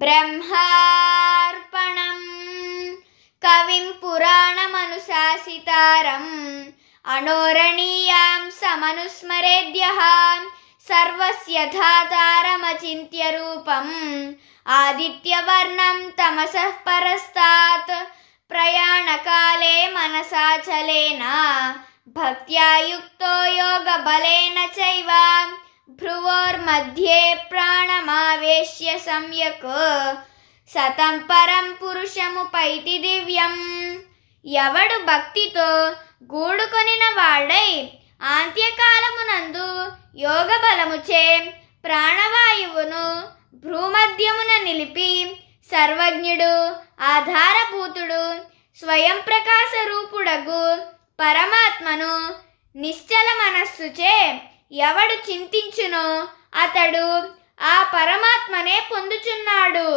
బ్రహ్మార్పణం. కవిం పురాణమనుశాసితారం అనోరణీయాం సమనుస్మరేద్యః సర్వస్య ధాతారమచింత్య రూపం ఆదిత్యవర్ణం తమసః పరస్తాత్ ప్రయాణకాలే మనసాచలేన భక్త్యా యుక్తో యోగబలేన చైవ భ్రువోర్मध्ये ప్రాణమావేశ్య సమ్యక్ సతం పరం పురుషముపైతి దివ్యం. ఎవడు భక్తితో గూడుకొనిన వాడై ఆంత్యకాలమునందు యోగ బలముచే ప్రాణవాయువును భ్రూమధ్యమున నిలిపి సర్వజ్ఞుడు ఆధారభూతుడు స్వయం ప్రకాశ రూపుడగు పరమాత్మను నిశ్చల మనస్సుచే ఎవడు చింతించునో అతడు ఆ పరమాత్మనే పొందుచున్నాడు.